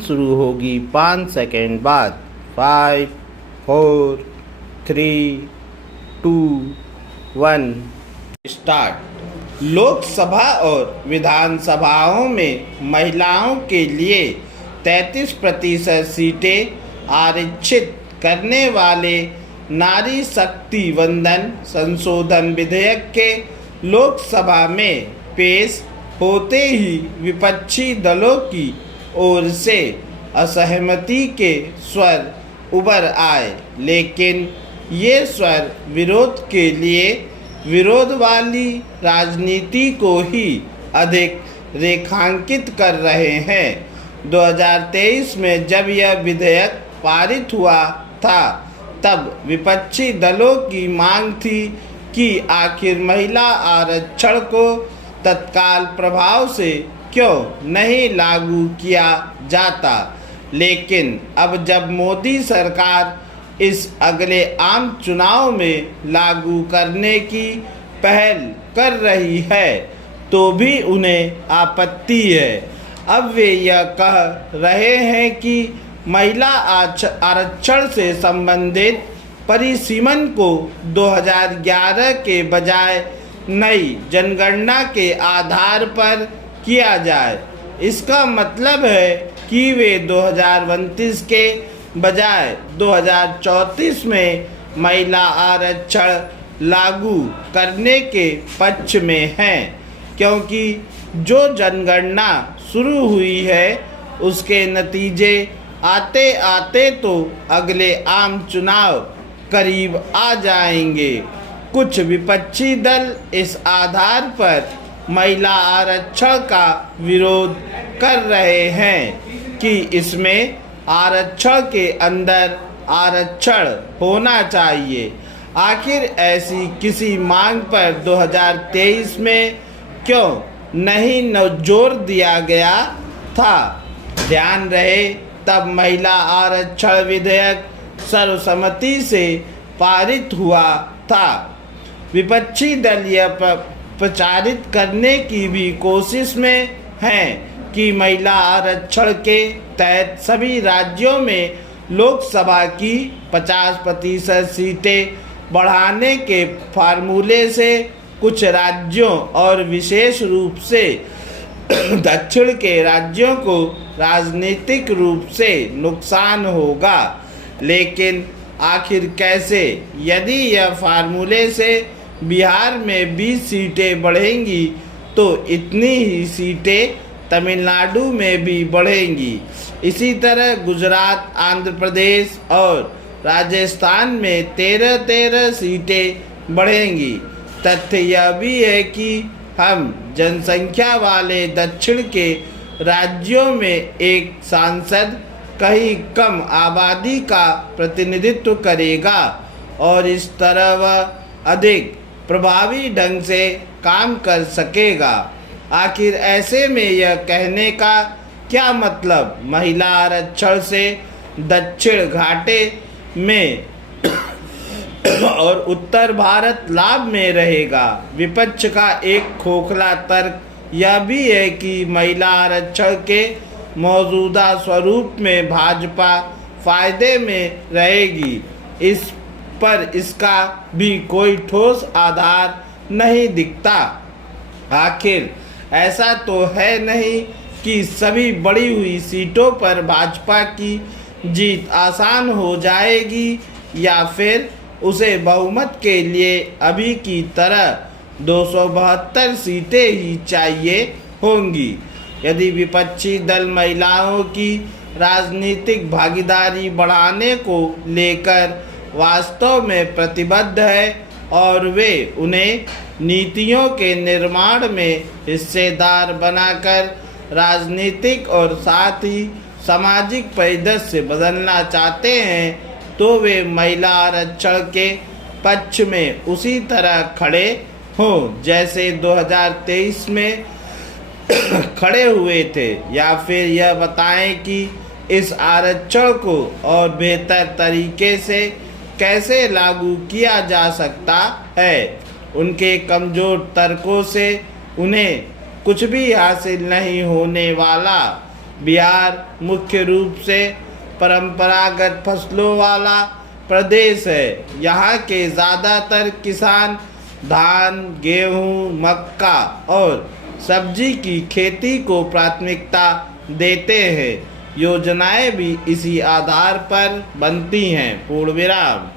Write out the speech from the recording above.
शुरू होगी 5 सेकेंड बाद। 5, 4, 3, 2, 1 स्टार्ट। लोकसभा और विधानसभाओं में महिलाओं के लिए 33% सीटें आरक्षित करने वाले नारी शक्ति वंदन संशोधन विधेयक के लोकसभा में पेश होते ही विपक्षी दलों की ओर से असहमति के स्वर उभर आए, लेकिन ये स्वर विरोध के लिए विरोध वाली राजनीति को ही अधिक रेखांकित कर रहे हैं। 2023 में जब यह विधेयक पारित हुआ था, तब विपक्षी दलों की मांग थी कि आखिर महिला आरक्षण को तत्काल प्रभाव से क्यों नहीं लागू किया जाता। लेकिन अब जब मोदी सरकार इस अगले आम चुनाव में लागू करने की पहल कर रही है, तो भी उन्हें आपत्ति है। अब वे यह कह रहे हैं कि महिला आरक्षण से संबंधित परिसीमन को 2011 के बजाय नई जनगणना के आधार पर किया जाए। इसका मतलब है कि वे 2029 के बजाय 2034 में महिला आरक्षण लागू करने के पक्ष में हैं, क्योंकि जो जनगणना शुरू हुई है उसके नतीजे आते आते तो अगले आम चुनाव करीब आ जाएंगे। कुछ विपक्षी दल इस आधार पर महिला आरक्षण का विरोध कर रहे हैं कि इसमें आरक्षण के अंदर आरक्षण होना चाहिए। आखिर ऐसी किसी मांग पर 2023 में क्यों नहीं जोर दिया गया था? ध्यान रहे, तब महिला आरक्षण विधेयक सर्वसम्मति से पारित हुआ था। विपक्षी दल यह प्रचारित करने की भी कोशिश में हैं कि महिला आरक्षण के तहत सभी राज्यों में लोकसभा की 50% सीटें बढ़ाने के फार्मूले से कुछ राज्यों और विशेष रूप से दक्षिण के राज्यों को राजनीतिक रूप से नुकसान होगा। लेकिन आखिर कैसे? यदि यह फार्मूले से बिहार में 20 सीटें बढ़ेंगी, तो इतनी ही सीटें तमिलनाडु में भी बढ़ेंगी। इसी तरह गुजरात, आंध्र प्रदेश और राजस्थान में 13-13 सीटें बढ़ेंगी। तथ्य यह भी है कि हम जनसंख्या वाले दक्षिण के राज्यों में एक सांसद कहीं कम आबादी का प्रतिनिधित्व करेगा और इस तरह वह अधिक प्रभावी ढंग से काम कर सकेगा। आखिर ऐसे में यह कहने का क्या मतलब? महिला आरक्षण से दक्षिण घाटे में और उत्तर भारत लाभ में रहेगा। विपक्ष का एक खोखला तर्क यह भी है कि महिला आरक्षण के मौजूदा स्वरूप में भाजपा फायदे में रहेगी। इस पर इसका भी कोई ठोस आधार नहीं दिखता। आखिर ऐसा तो है नहीं कि सभी बढ़ी हुई सीटों पर भाजपा की जीत आसान हो जाएगी, या फिर उसे बहुमत के लिए अभी की तरह 272 सीटें ही चाहिए होंगी। यदि विपक्षी दल महिलाओं की राजनीतिक भागीदारी बढ़ाने को लेकर वास्तव में प्रतिबद्ध है और वे उन्हें नीतियों के निर्माण में हिस्सेदार बनाकर राजनीतिक और साथ ही सामाजिक परिदृश्य बदलना चाहते हैं, तो वे महिला आरक्षण के पक्ष में उसी तरह खड़े हों जैसे 2023 में खड़े हुए थे, या फिर यह बताएं कि इस आरक्षण को और बेहतर तरीके से कैसे लागू किया जा सकता है। उनके कमज़ोर तर्कों से उन्हें कुछ भी हासिल नहीं होने वाला। बिहार मुख्य रूप से परंपरागत फसलों वाला प्रदेश है। यहाँ के ज़्यादातर किसान धान, गेहूँ, मक्का और सब्जी की खेती को प्राथमिकता देते हैं। योजनाएं भी इसी आधार पर बनती हैं। पूर्ण विराम।